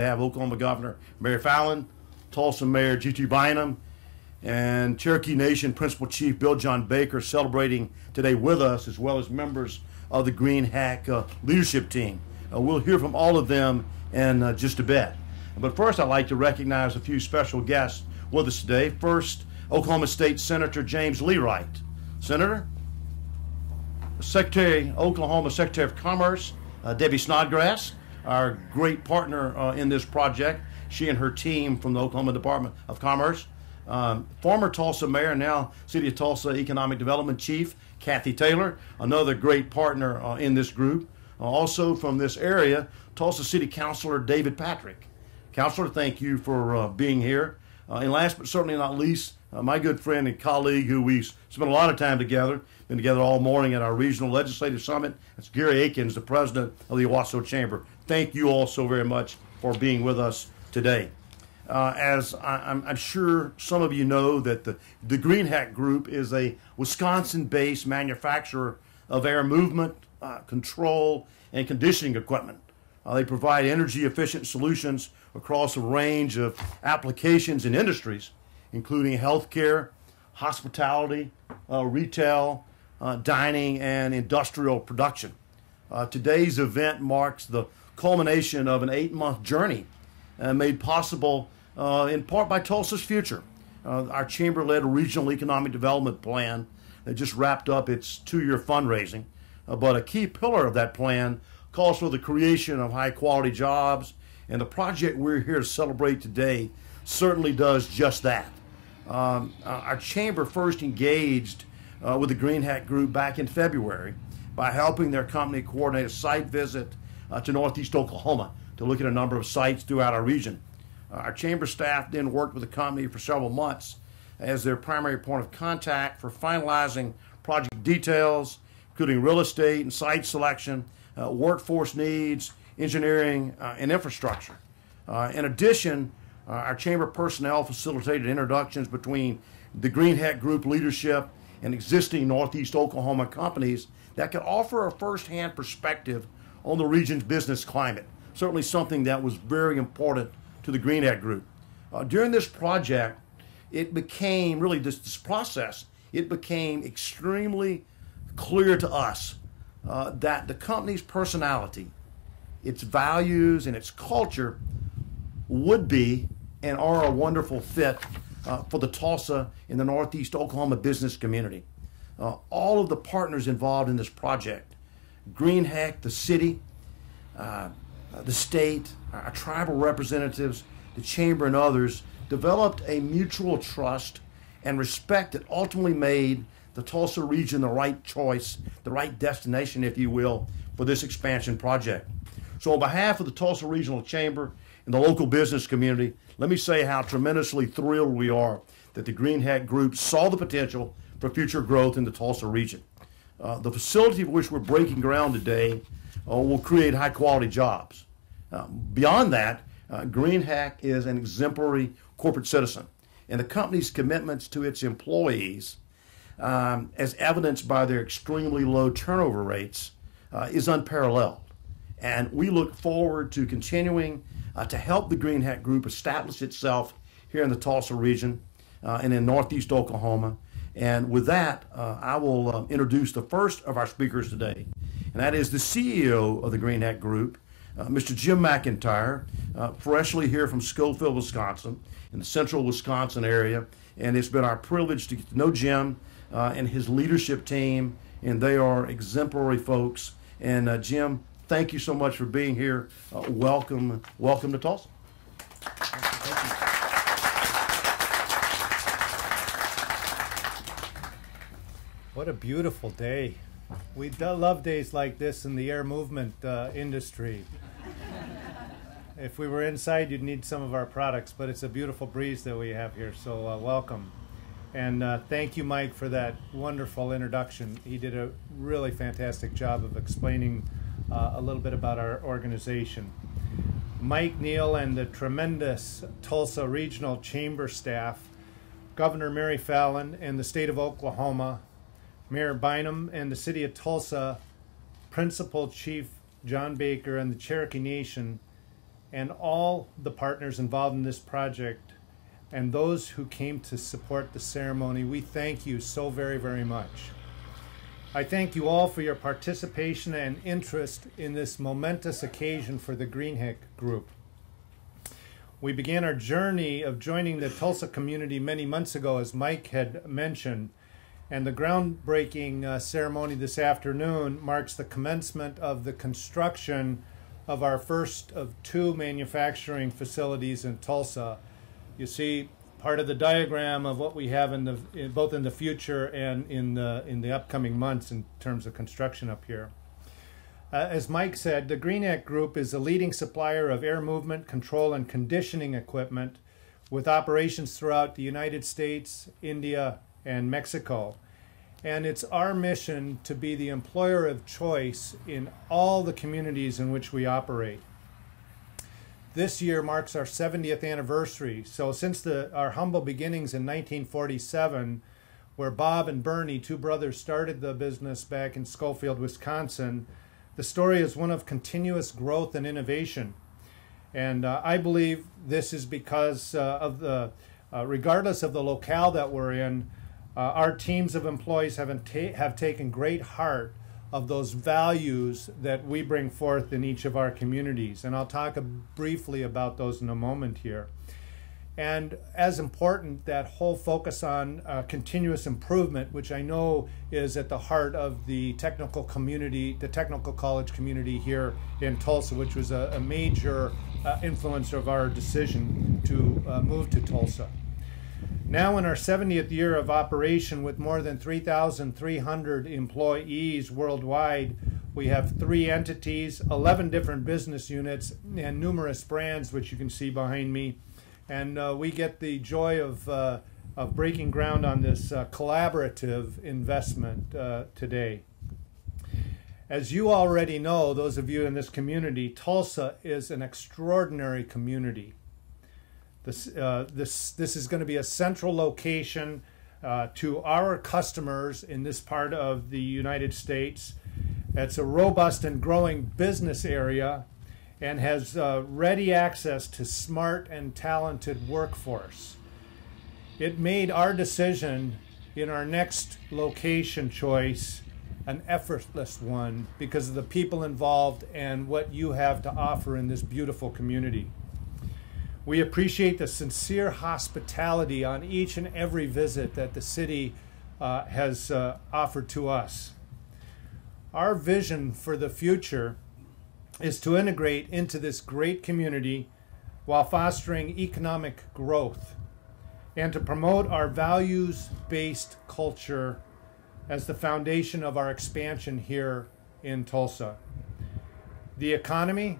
have Oklahoma Governor Mary Fallin, Tulsa Mayor GT Bynum, and Cherokee Nation Principal Chief Bill John Baker celebrating today with us, as well as members of the Greenheck leadership team. We'll hear from all of them in just a bit. But first, I'd like to recognize a few special guests with us today. First, Oklahoma State Senator James Leewright. Senator. Oklahoma Secretary of Commerce, Debbie Snodgrass, our great partner in this project. She and her team from the Oklahoma Department of Commerce. Former Tulsa Mayor, now City of Tulsa Economic Development Chief, Kathy Taylor, another great partner in this group. Also from this area, Tulsa City Councilor David Patrick. Councilor, thank you for being here. And last but certainly not least, my good friend and colleague who we spent a lot of time together, been together all morning at our regional legislative summit. That's Gary Akins, the president of the Owasso Chamber. Thank you all so very much for being with us today. As I'm sure some of you know, that the Greenheck Group is a Wisconsin-based manufacturer of air movement, control, and conditioning equipment. They provide energy-efficient solutions across a range of applications and industries, including healthcare, hospitality, retail, dining, and industrial production. Today's event marks the culmination of an 8-month journey made possible in part by Tulsa's future. Our chamber-led regional economic development plan that just wrapped up its 2-year fundraising. But a key pillar of that plan calls for the creation of high-quality jobs, and the project we're here to celebrate today certainly does just that. Our chamber first engaged with the Greenheck Group back in February by helping their company coordinate a site visit to Northeast Oklahoma to look at a number of sites throughout our region. Our chamber staff then worked with the company for several months as their primary point of contact for finalizing project details, including real estate and site selection, workforce needs, engineering, and infrastructure. In addition, our chamber personnel facilitated introductions between the Greenheck Group leadership and existing Northeast Oklahoma companies that could offer a first-hand perspective on the region's business climate. Certainly something that was very important to the Greenheck Group. During this project, it became, really this process, it became extremely clear to us that the company's personality, its values, and its culture would be and are a wonderful fit for the Tulsa and the Northeast Oklahoma business community. All of the partners involved in this project, Greenheck, the city, the state, our tribal representatives, the chamber, and others, developed a mutual trust and respect that ultimately made the Tulsa region the right choice, the right destination, if you will, for this expansion project. So on behalf of the Tulsa Regional Chamber and the local business community, let me say how tremendously thrilled we are that the Greenheck Group saw the potential for future growth in the Tulsa region. The facility for which we're breaking ground today will create high-quality jobs. Beyond that, Greenheck is an exemplary corporate citizen, and the company's commitments to its employees, as evidenced by their extremely low turnover rates, is unparalleled. And we look forward to continuing to help the Greenheck Group establish itself here in the Tulsa region and in Northeast Oklahoma. And with that, I will introduce the first of our speakers today, and that is the CEO of the Greenheck Group, Mr. Jim McIntyre, freshly here from Schofield, Wisconsin, in the central Wisconsin area. And it's been our privilege to get to know Jim and his leadership team, and they are exemplary folks. And Jim, thank you so much for being here. Welcome to Tulsa. Thank you. What a beautiful day. We love days like this in the air movement industry. If we were inside, you'd need some of our products, but it's a beautiful breeze that we have here, so welcome. And thank you, Mike, for that wonderful introduction. He did a really fantastic job of explaining a little bit about our organization. Mike, Neal, and the tremendous Tulsa Regional Chamber staff, Governor Mary Fallin and the state of Oklahoma, Mayor Bynum and the city of Tulsa, Principal Chief John Baker and the Cherokee Nation and all the partners involved in this project and those who came to support the ceremony, we thank you so very, very much. I thank you all for your participation and interest in this momentous occasion for the Greenheck Group. We began our journey of joining the Tulsa community many months ago, as Mike had mentioned, and the groundbreaking ceremony this afternoon marks the commencement of the construction of our first of 2 manufacturing facilities in Tulsa. You see part of the diagram of what we have both in the future and in the upcoming months in terms of construction up here. As Mike said, the Greenheck Group is a leading supplier of air movement, control, and conditioning equipment with operations throughout the United States, India, and Mexico. And it's our mission to be the employer of choice in all the communities in which we operate. This year marks our 70th anniversary. So since our humble beginnings in 1947, where Bob and Bernie, 2 brothers, started the business back in Schofield, Wisconsin, the story is one of continuous growth and innovation. And I believe this is because regardless of the locale that we're in, our teams of employees have taken great heart of those values that we bring forth in each of our communities. And I'll talk briefly about those in a moment here. And as important, that whole focus on continuous improvement, which I know is at the heart of the technical community, the technical college community here in Tulsa, which was a major influence of our decision to move to Tulsa. Now in our 70th year of operation with more than 3,300 employees worldwide, we have 3 entities, 11 different business units, and numerous brands, which you can see behind me. And we get the joy of breaking ground on this collaborative investment today. As you already know, those of you in this community, Tulsa is an extraordinary community. This is going to be a central location to our customers in this part of the United States. It's a robust and growing business area and has ready access to smart and talented workforce. It made our decision in our next location choice an effortless one because of the people involved and what you have to offer in this beautiful community. We appreciate the sincere hospitality on each and every visit that the city has offered to us. Our vision for the future is to integrate into this great community while fostering economic growth and to promote our values-based culture as the foundation of our expansion here in Tulsa. The economy,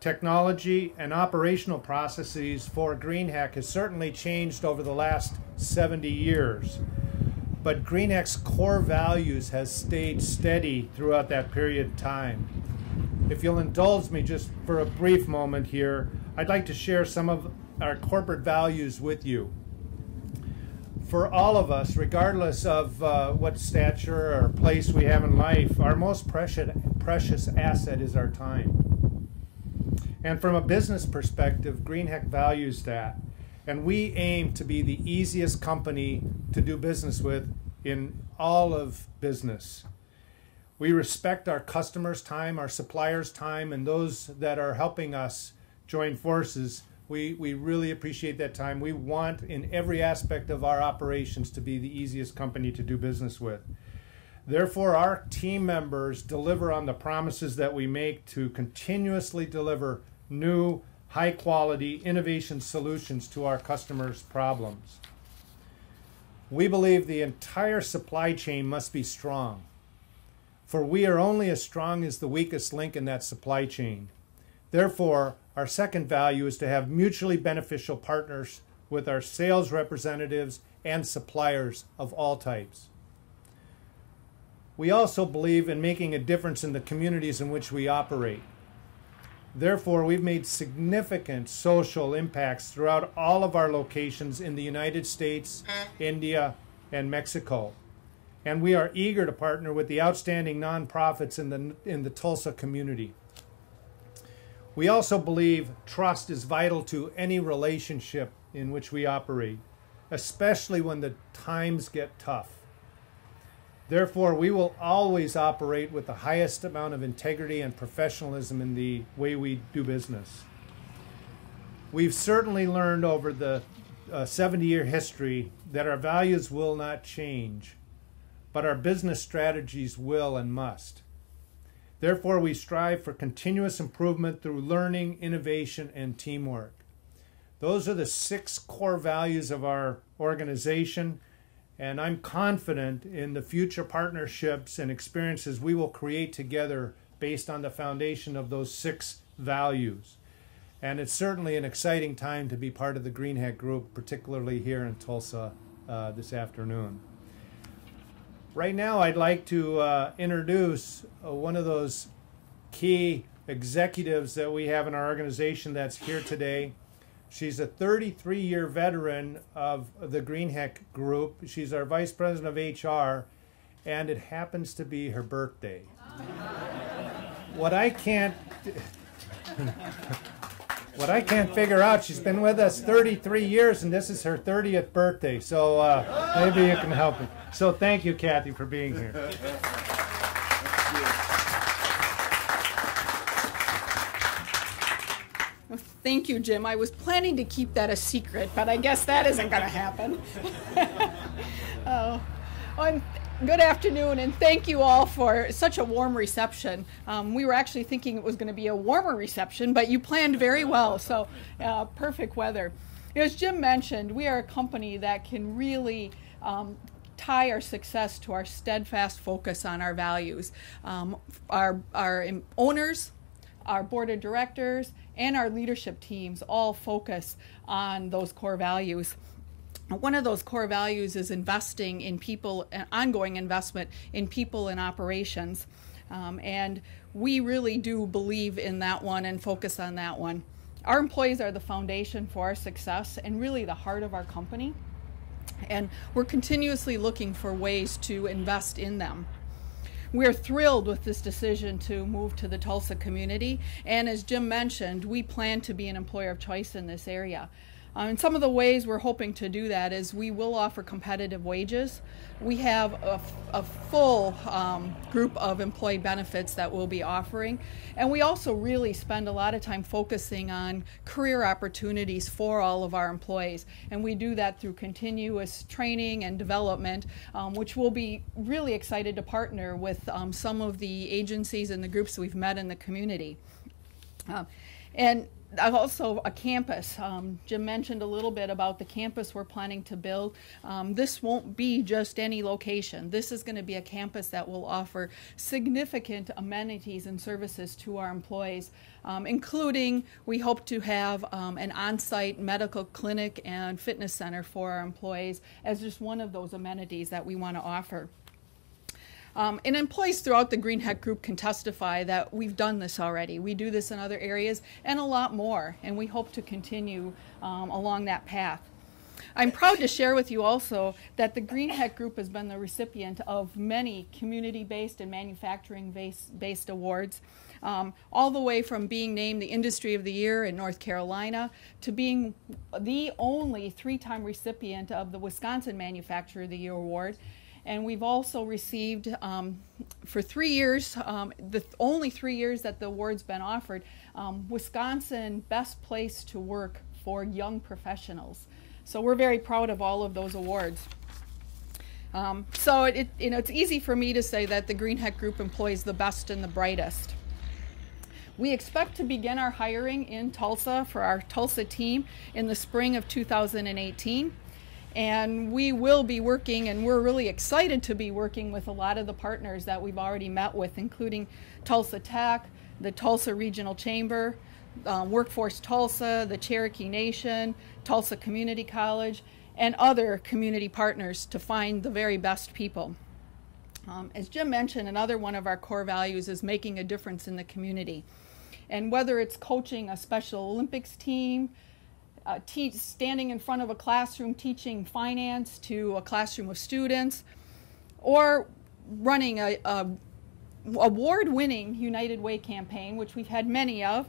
technology, and operational processes for Greenheck has certainly changed over the last 70 years, but Greenheck's core values has stayed steady throughout that period of time. If you'll indulge me just for a brief moment here, I'd like to share some of our corporate values with you. For all of us, regardless of what stature or place we have in life, our most precious asset is our time. And from a business perspective, Greenheck values that. And we aim to be the easiest company to do business with in all of business. We respect our customers' time, our suppliers' time, and those that are helping us join forces. We really appreciate that time. We want in every aspect of our operations to be the easiest company to do business with. Therefore, our team members deliver on the promises that we make to continuously deliver new, high-quality innovation solutions to our customers' problems. We believe the entire supply chain must be strong, for we are only as strong as the weakest link in that supply chain. Therefore, our second value is to have mutually beneficial partners with our sales representatives and suppliers of all types. We also believe in making a difference in the communities in which we operate. Therefore, we've made significant social impacts throughout all of our locations in the United States, India, and Mexico. And we are eager to partner with the outstanding nonprofits in the Tulsa community. We also believe trust is vital to any relationship in which we operate, especially when the times get tough. Therefore, we will always operate with the highest amount of integrity and professionalism in the way we do business. We've certainly learned over the 70-year history that our values will not change, but our business strategies will and must. Therefore, we strive for continuous improvement through learning, innovation, and teamwork. Those are the 6 core values of our organization, and I'm confident in the future partnerships and experiences we will create together based on the foundation of those 6 values. And it's certainly an exciting time to be part of the Greenheck Group, particularly here in Tulsa this afternoon. Right now, I'd like to introduce one of those key executives that we have in our organization that's here today. She's a 33-year veteran of the Greenheck Group. She's our Vice President of HR, and it happens to be her birthday. What I can't figure out, she's been with us 33 years, and this is her 30th birthday, so maybe you can help me. So thank you, Kathy, for being here. Thank you, Jim. I was planning to keep that a secret, but I guess that isn't going to happen. And good afternoon, and thank you all for such a warm reception. We were actually thinking it was going to be a warmer reception, but you planned very well, so perfect weather. As Jim mentioned, we are a company that can really tie our success to our steadfast focus on our values. Our owners, our board of directors, and our leadership teams all focus on those core values. One of those core values is investing in people, ongoing investment in people and operations. And we really do believe in that one and focus on that one. Our employees are the foundation for our success and really the heart of our company. And we're continuously looking for ways to invest in them. We're thrilled with this decision to move to the Tulsa community, and as Jim mentioned, we plan to be an employer of choice in this area. And some of the ways we're hoping to do that is we will offer competitive wages. We have a full group of employee benefits that we'll be offering, and we also really spend a lot of time focusing on career opportunities for all of our employees, and we do that through continuous training and development, which we'll be really excited to partner with some of the agencies and the groups we've met in the community. And also a campus. Jim mentioned a little bit about the campus we're planning to build. This won't be just any location. This is going to be a campus that will offer significant amenities and services to our employees, including we hope to have an on-site medical clinic and fitness center for our employees as just one of those amenities that we want to offer. And employees throughout the Greenheck Group can testify that we've done this already. We do this in other areas and a lot more, and we hope to continue along that path. I'm proud to share with you also that the Greenheck Group has been the recipient of many community-based and manufacturing-based awards, all the way from being named the Industry of the Year in North Carolina to being the only 3-time recipient of the Wisconsin Manufacturer of the Year award. And we've also received, for 3 years, the only 3 years that the award's been offered, Wisconsin Best Place to Work for Young Professionals. So we're very proud of all of those awards. So it's easy for me to say that the Greenheck Group employs the best and the brightest. We expect to begin our hiring in Tulsa for our Tulsa team in the spring of 2018. And we will be working, and we're really excited to be working with a lot of the partners that we've already met with, including Tulsa Tech, the Tulsa Regional Chamber, Workforce Tulsa, the Cherokee Nation, Tulsa Community College, and other community partners to find the very best people. As Jim mentioned, another one of our core values is making a difference in the community. And whether it's coaching a Special Olympics team, standing in front of a classroom teaching finance to a classroom of students, or running a award-winning United Way campaign, which we've had many of.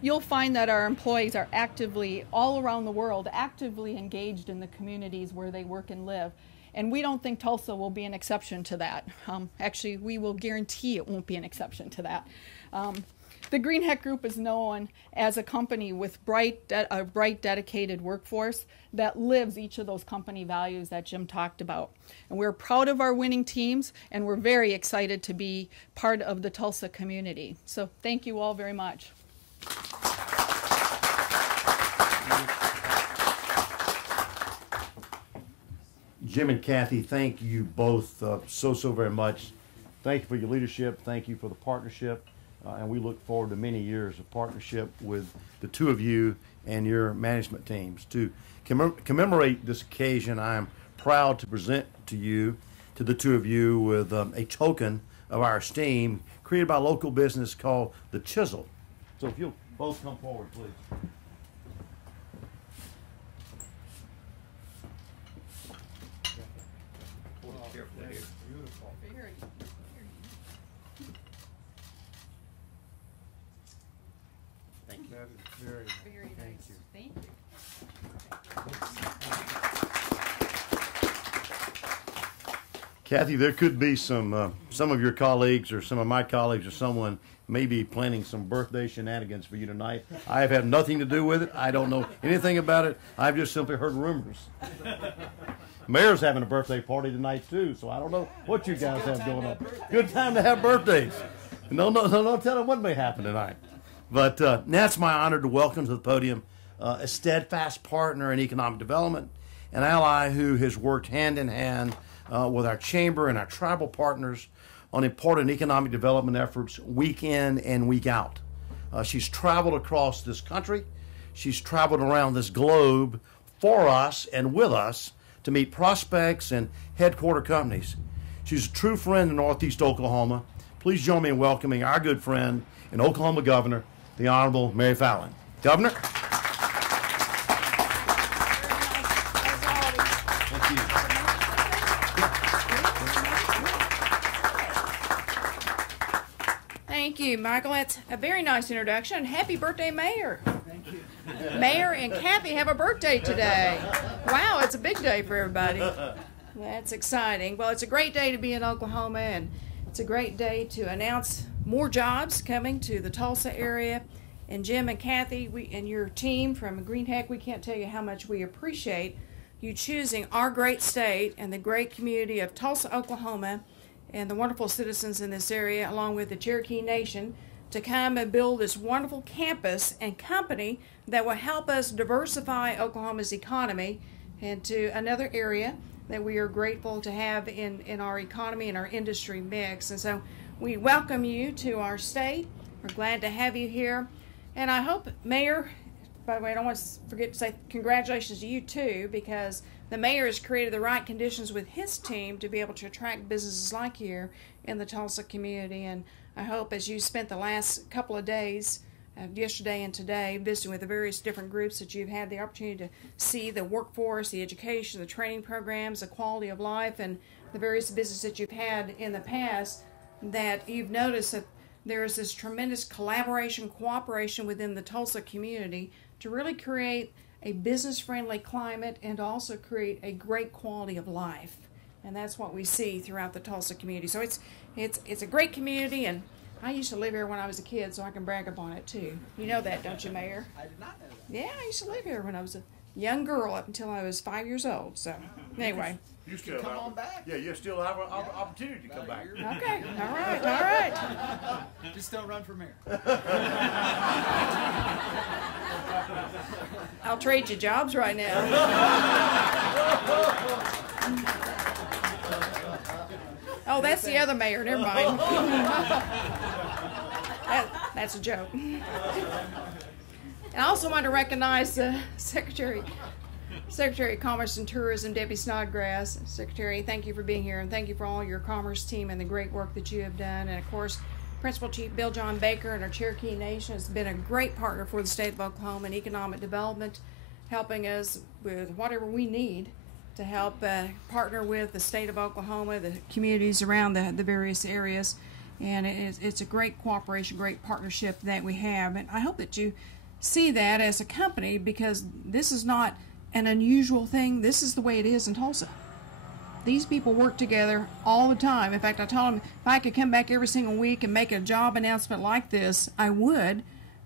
You'll find that our employees are actively, all around the world, actively engaged in the communities where they work and live. And we don't think Tulsa will be an exception to that. Actually, we will guarantee it won't be an exception to that. The Greenheck Group is known as a company with a bright, dedicated workforce that lives each of those company values that Jim talked about. And we're proud of our winning teams, and we're very excited to be part of the Tulsa community. So thank you all very much. Jim and Kathy, thank you both so very much. Thank you for your leadership. Thank you for the partnership. And we look forward to many years of partnership with the two of you and your management teams. To commemorate this occasion, I am proud to present to the two of you, with a token of our esteem created by a local business called The Chisel. So if you'll both come forward, please. Very nice. Thank you. Kathy, there could be some of your colleagues or some of my colleagues or someone may be planning some birthday shenanigans for you tonight. I have had nothing to do with it. I don't know anything about it. I've just simply heard rumors. Mayor's having a birthday party tonight too, so I don't know what you guys have going on. Good time to have birthdays. No, tell them what may happen tonight. But now it's my honor to welcome to the podium a steadfast partner in economic development, an ally who has worked hand in hand with our chamber and our tribal partners on important economic development efforts week in and week out. She's traveled across this country. She's traveled around this globe for us and with us to meet prospects and headquarter companies. She's a true friend in Northeast Oklahoma. Please join me in welcoming our good friend and Oklahoma Governor, the Honorable Mary Fallin. Governor. Thank you. Thank you, Michael. That's a very nice introduction. Happy birthday, Mayor. Thank you. Mayor and Kathy have a birthday today. Wow, it's a big day for everybody. That's exciting. Well, it's a great day to be in Oklahoma, and it's a great day to announce more jobs coming to the Tulsa area. And Jim and Kathy, and your team from Greenheck, we can't tell you how much we appreciate you choosing our great state and the great community of Tulsa, Oklahoma, and the wonderful citizens in this area, along with the Cherokee Nation, to come and build this wonderful campus and company that will help us diversify Oklahoma's economy into another area that we are grateful to have in our economy and our industry mix. And so we welcome you to our state. We're glad to have you here. And I hope, Mayor, by the way, I don't want to forget to say congratulations to you too, because the mayor has created the right conditions with his team to be able to attract businesses like you in the Tulsa community. And I hope as you spent the last couple of days, yesterday and today, visiting with the various different groups, that you've had the opportunity to see the workforce, the education, the training programs, the quality of life, and the various businesses that you've had in the past, that you've noticed that there is this tremendous collaboration, cooperation within the Tulsa community to really create a business-friendly climate and also create a great quality of life. And that's what we see throughout the Tulsa community. So it's a great community, and I used to live here when I was a kid, so I can brag upon it too. You know that, don't you, Mayor? I did not know that. Yeah, I used to live here when I was a young girl up until I was 5 years old. So anyway. You still Come on back. Yeah, you still have an opportunity to come back. Okay, all right. Just don't run for mayor. I'll trade you jobs right now. Oh, that's the other mayor. Never mind. That's a joke. And I also want to recognize the Secretary of Commerce and Tourism, Debbie Snodgrass. Secretary, thank you for being here, and thank you for all your commerce team and the great work that you have done. And of course, Principal Chief Bill John Baker and our Cherokee Nation has been a great partner for the state of Oklahoma in economic development, helping us with whatever we need to help partner with the state of Oklahoma, the communities around the various areas. And it's a great cooperation, great partnership that we have. And I hope that you see that as a company, because this is not an unusual thing. This is the way it is in Tulsa. These people work together all the time. In fact, I told them if I could come back every single week and make a job announcement like this, I would.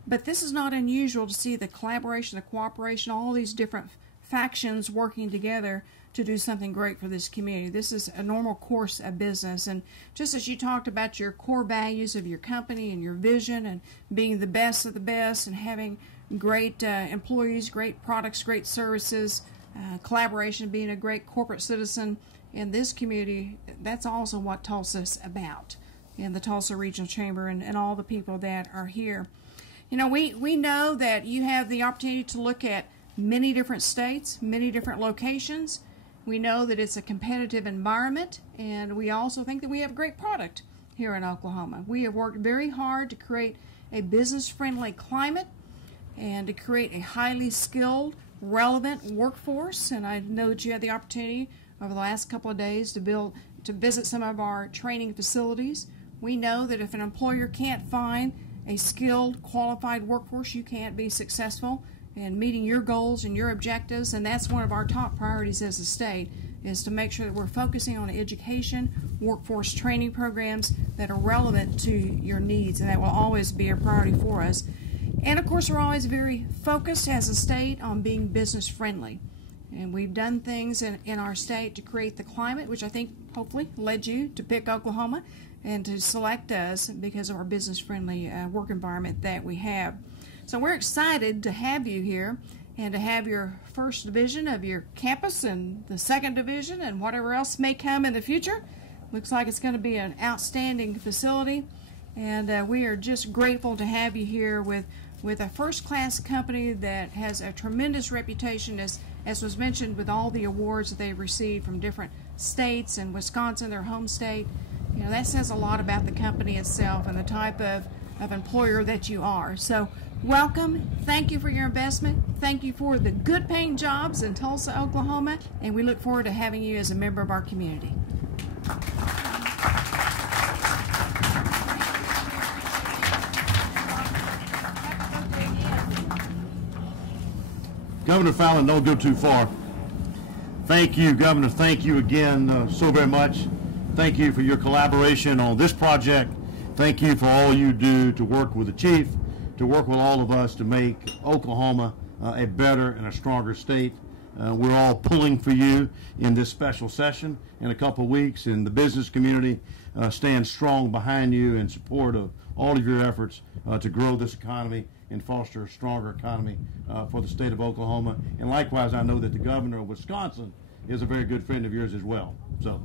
But this is not unusual to see the collaboration, the cooperation, all these different factions working together to do something great for this community. This is a normal course of business. And just as you talked about your core values of your company and your vision and being the best of the best and having great employees, great products, great services, collaboration, being a great corporate citizen in this community, that's also what Tulsa's about, and the Tulsa Regional Chamber and all the people that are here. You know, we know that you have the opportunity to look at many different states, many different locations. We know that it's a competitive environment, and we also think that we have a great product here in Oklahoma. We have worked very hard to create a business-friendly climate and to create a highly skilled, relevant workforce. And I know that you had the opportunity over the last couple of days to visit some of our training facilities. We know that if an employer can't find a skilled, qualified workforce, you can't be successful in meeting your goals and your objectives. And that's one of our top priorities as a state, is to make sure that we're focusing on education, workforce training programs that are relevant to your needs, and that will always be a priority for us. And of course, we're always very focused as a state on being business friendly. And we've done things in our state to create the climate, which I think hopefully led you to pick Oklahoma and to select us because of our business friendly work environment that we have. So we're excited to have you here and to have your first division of your campus and the second division and whatever else may come in the future. Looks like it's going to be an outstanding facility, and we are just grateful to have you here with a first-class company that has a tremendous reputation, as was mentioned, with all the awards that they've received from different states, and Wisconsin, their home state. You know, that says a lot about the company itself and the type of employer that you are. So welcome. Thank you for your investment. Thank you for the good paying jobs in Tulsa, Oklahoma, and we look forward to having you as a member of our community. Governor Fallin, don't go too far. Thank you, Governor. Thank you again so very much. Thank you for your collaboration on this project. Thank you for all you do to work with the chief, to work with all of us to make Oklahoma a better and a stronger state. We're all pulling for you in this special session in a couple of weeks, and the business community stands strong behind you in support of all of your efforts to grow this economy and foster a stronger economy for the state of Oklahoma. And likewise, I know that the governor of Wisconsin is a very good friend of yours as well. So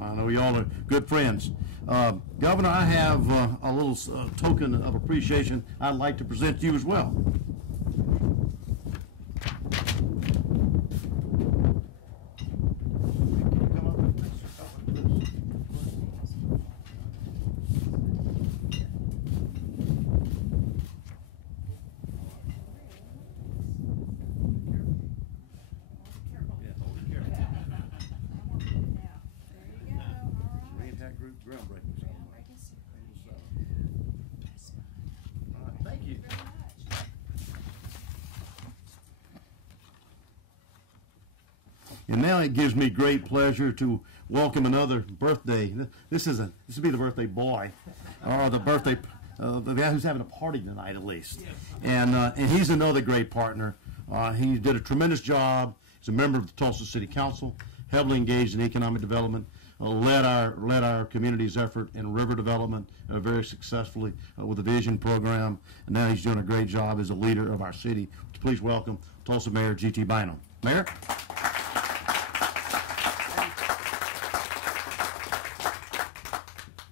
I know you all are good friends. Governor, I have a little token of appreciation I'd like to present to you as well. And now it gives me great pleasure to welcome another birthday. This will be the birthday boy, or the birthday, the guy who's having a party tonight at least. And he's another great partner. He did a tremendous job. He's a member of the Tulsa City Council, heavily engaged in economic development, led our community's effort in river development very successfully with the Vision program. And now he's doing a great job as a leader of our city. Please welcome Tulsa Mayor GT Bynum. Mayor.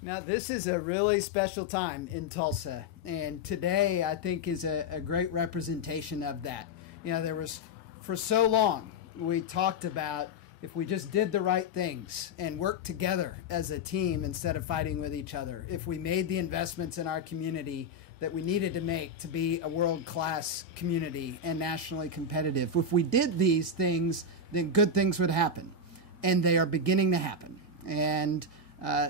Now, this is a really special time in Tulsa, and today I think is a great representation of that. You know, there was, for so long, we talked about if we just did the right things and worked together as a team instead of fighting with each other, if we made the investments in our community that we needed to make to be a world-class community and nationally competitive, if we did these things, then good things would happen, and they are beginning to happen. And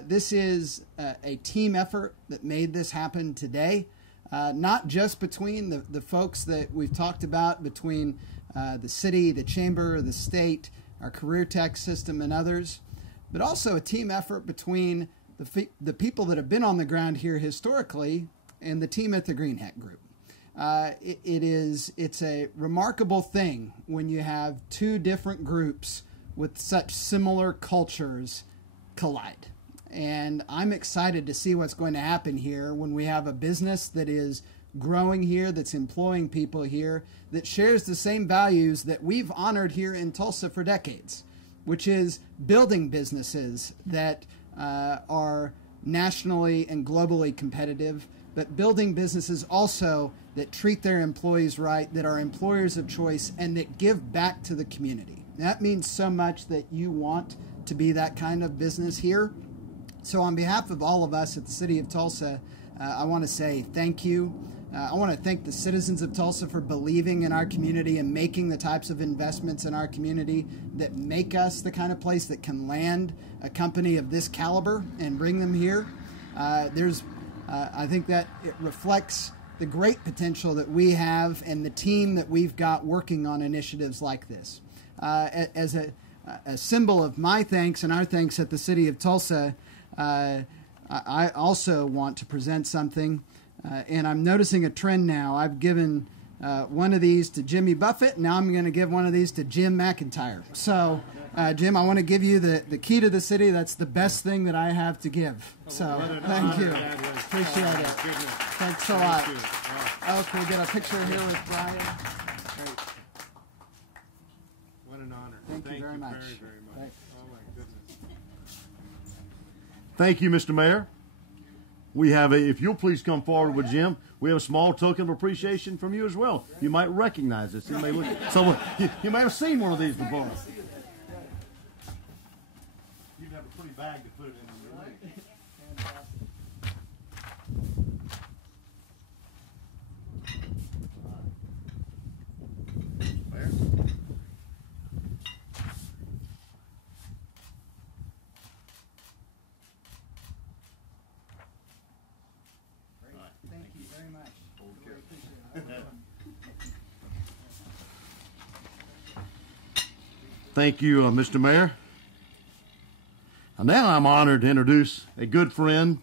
This is a team effort that made this happen today, not just between the folks that we've talked about, between the city, the chamber, the state, our career tech system, and others, but also a team effort between the people that have been on the ground here historically and the team at the Greenheck Group. It's a remarkable thing when you have two different groups with such similar cultures collide. And I'm excited to see what's going to happen here when we have a business that is growing here, that's employing people here, that shares the same values that we've honored here in Tulsa for decades, which is building businesses that are nationally and globally competitive, but building businesses also that treat their employees right, that are employers of choice, and that give back to the community. That means so much that you want to be that kind of business here. So on behalf of all of us at the City of Tulsa, I want to say thank you. I want to thank the citizens of Tulsa for believing in our community and making the types of investments in our community that make us the kind of place that can land a company of this caliber and bring them here. I think that it reflects the great potential that we have and the team that we've got working on initiatives like this. As a symbol of my thanks and our thanks at the City of Tulsa, I also want to present something, and I'm noticing a trend now. I've given one of these to Jimmy Buffett, and now I'm going to give one of these to Jim McIntyre. So, Jim, I want to give you the key to the city. That's the best thing that I have to give. So, thank you. Appreciate it. Thanks a lot. Oh, can we get a picture here with Brian? Great. What an honor. Thank you very much. Very, very much. Thanks. Oh, my goodness. Thank you, Mr. Mayor. We have if you'll please come forward with Jim, we have a small token of appreciation from you as well. You might recognize this. You may you may have seen one of these before. You'd have a pretty bag to put it in. Thank you very much. Really appreciate it. Thank you, Mr. Mayor. Now I'm honored to introduce a good friend,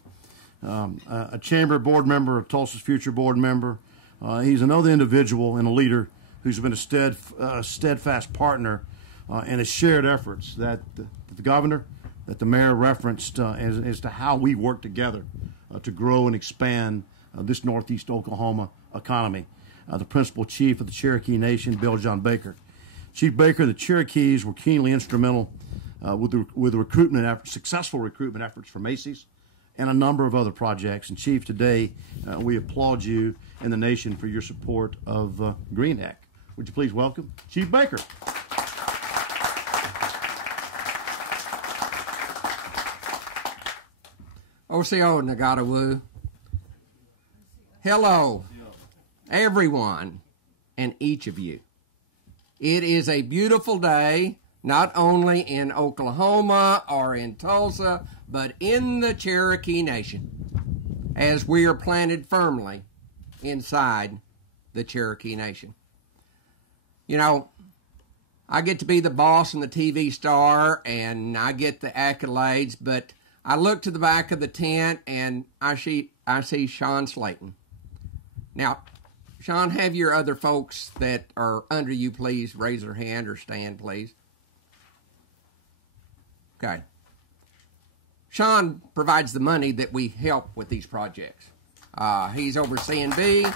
a chamber board member, a Tulsa's future board member. He's another individual and a leader who's been a steadfast partner in his shared efforts that the governor, that the mayor referenced as to how we work together to grow and expand this Northeast Oklahoma economy. The principal chief of the Cherokee Nation, Bill John Baker. Chief Baker, the Cherokees were keenly instrumental with the recruitment successful recruitment efforts for Macy's and a number of other projects. And Chief, today we applaud you and the nation for your support of Greenheck. Would you please welcome Chief Baker? Oseo Nagatawu. Hello, everyone and each of you. It is a beautiful day, not only in Oklahoma or in Tulsa, but in the Cherokee Nation, as we are planted firmly inside the Cherokee Nation. You know, I get to be the boss and the TV star, and I get the accolades, but I look to the back of the tent, and I see Sean Slayton. Now, Sean, have your other folks that are under you please raise their hand or stand, please. Okay. Sean provides the money that we help with these projects. He's overseeing B.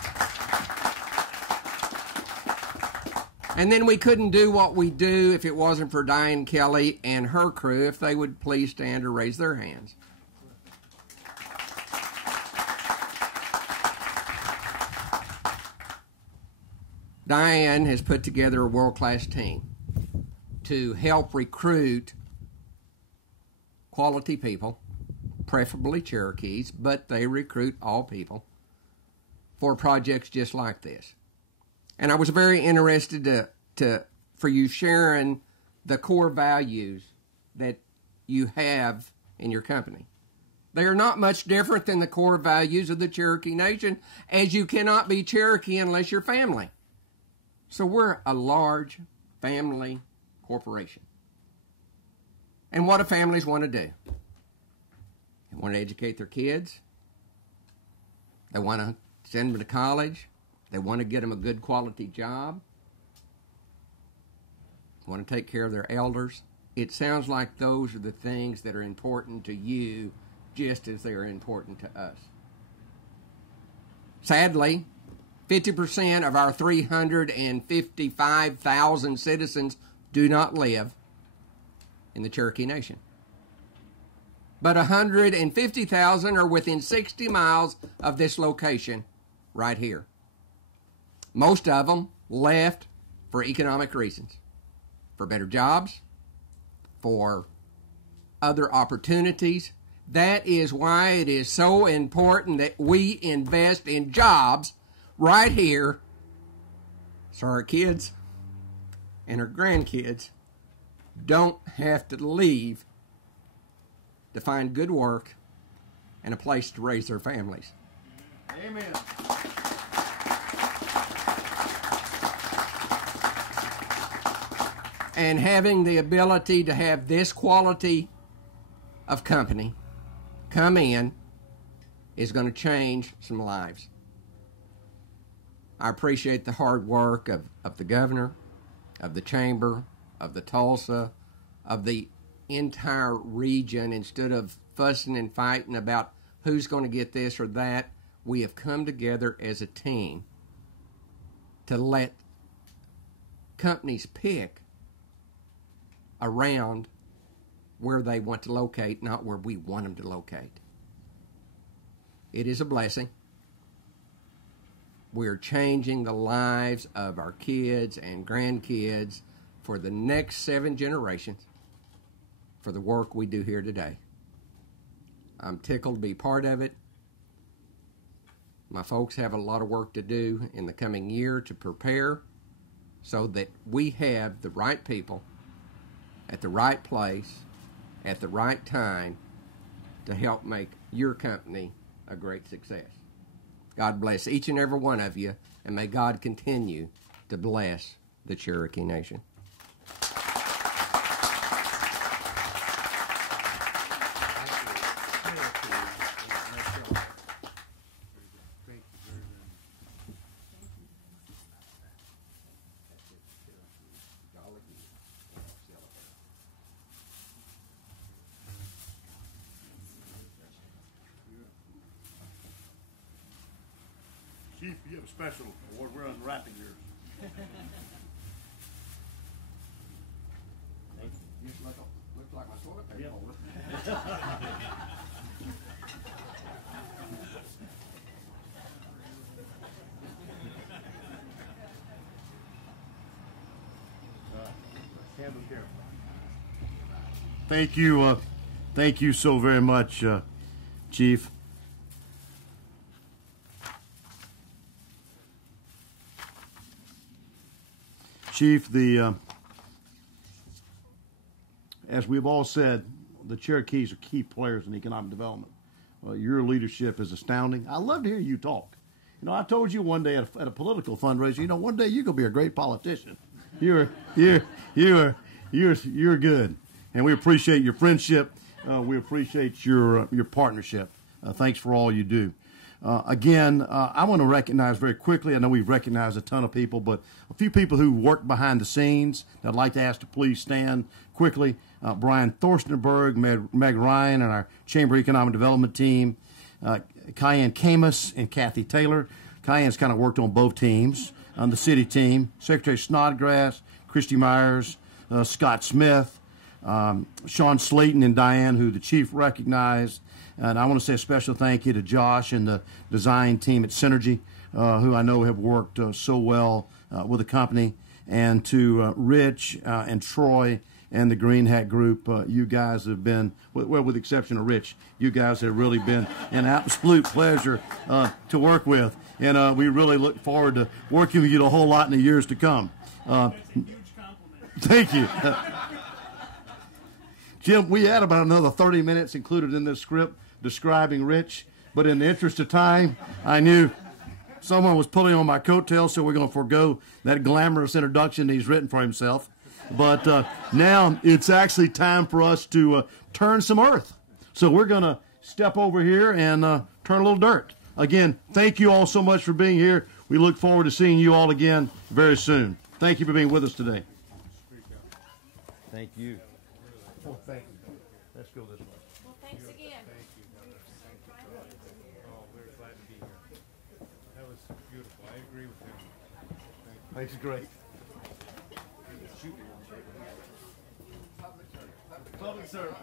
And then we couldn't do what we do if it wasn't for Diane Kelly and her crew, if they would please stand or raise their hands. Diane has put together a world-class team to help recruit quality people, preferably Cherokees, but they recruit all people for projects just like this. And I was very interested for you sharing the core values that you have in your company. They are not much different than the core values of the Cherokee Nation, as you cannot be Cherokee unless you're family. So we're a large family corporation. And what do families want to do? They want to educate their kids. They want to send them to college. They want to get them a good quality job. They want to take care of their elders. It sounds like those are the things that are important to you just as they are important to us. Sadly, 50% of our 355,000 citizens do not live in the Cherokee Nation. But 150,000 are within 60 miles of this location right here. Most of them left for economic reasons, for better jobs, for other opportunities. That is why it is so important that we invest in jobs right here so our kids and our grandkids don't have to leave to find good work and a place to raise their families. Amen. And having the ability to have this quality of company come in is going to change some lives. I appreciate the hard work of the governor, of the chamber, of the Tulsa, of the entire region. Instead of fussing and fighting about who's going to get this or that, we have come together as a team to let companies pick around where they want to locate, not where we want them to locate. It is a blessing. We're changing the lives of our kids and grandkids for the next 7 generations for the work we do here today. I'm tickled to be part of it. My folks have a lot of work to do in the coming year to prepare so that we have the right people at the right place at the right time to help make your company a great success. God bless each and every one of you, and may God continue to bless the Cherokee Nation. Chief, you have a special award. We're unwrapping yours. Looks like my toilet paper. Thank you so very much, Chief. Chief, as we've all said, the Cherokees are key players in economic development. Your leadership is astounding. I love to hear you talk. You know, I told you one day at a political fundraiser, you know, one day you're gonna be a great politician. You're good, and we appreciate your friendship. We appreciate your partnership. Thanks for all you do. Again, I want to recognize very quickly, I know we've recognized a ton of people, but a few people who work behind the scenes that I'd like to ask to please stand quickly. Brian Thorstenberg, Meg Ryan, and our Chamber Economic Development team, Cayenne Camus and Kathy Taylor. Cayenne's kind of worked on both teams, on the city team. Secretary Snodgrass, Christy Myers, Scott Smith, Sean Slayton and Diane, who the chief recognized. And I want to say a special thank you to Josh and the design team at Synergy, who I know have worked so well with the company, and to Rich and Troy and the Greenheck group. You guys have been, well, with the exception of Rich, you guys have really been an absolute pleasure to work with. And we really look forward to working with you a whole lot in the years to come. That's a huge compliment. Thank you. Jim, we had about another 30 minutes included in this script describing Rich, but in the interest of time, I knew someone was pulling on my coattails, so we're going to forego that glamorous introduction he's written for himself. But now it's actually time for us to turn some earth. So we're going to step over here and turn a little dirt. Again, thank you all so much for being here. We look forward to seeing you all again very soon. Thank you for being with us today. Thank you. Oh, thank you. Let's go this way. Well, thanks again. Oh, we're glad to be here. That was beautiful. I agree with him. Thanks, great. Public service.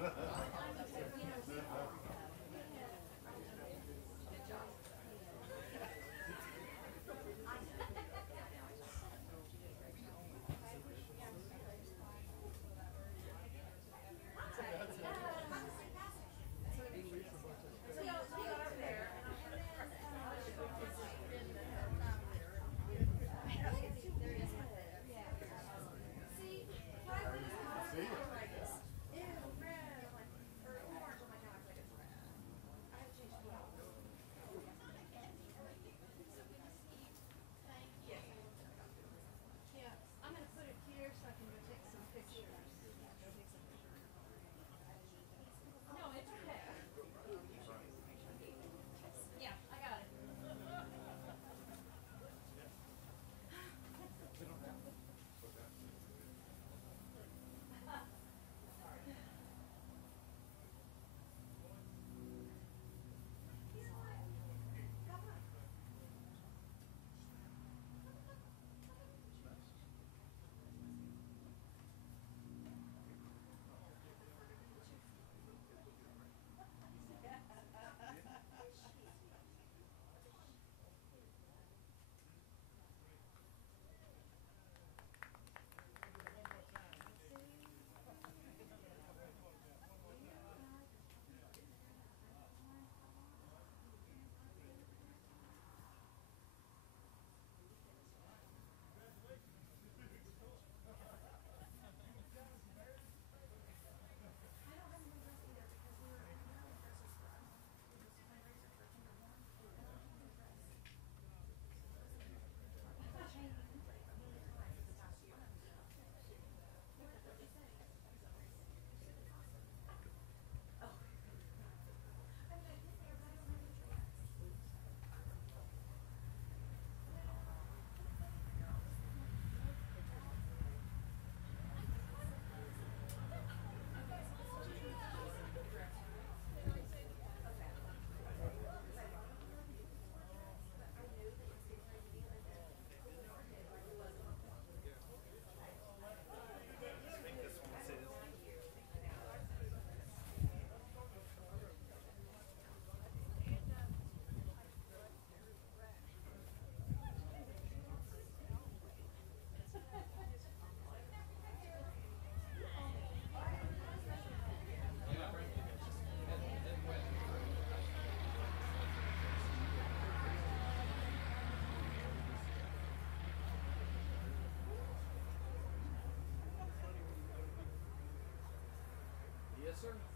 Yes, sir.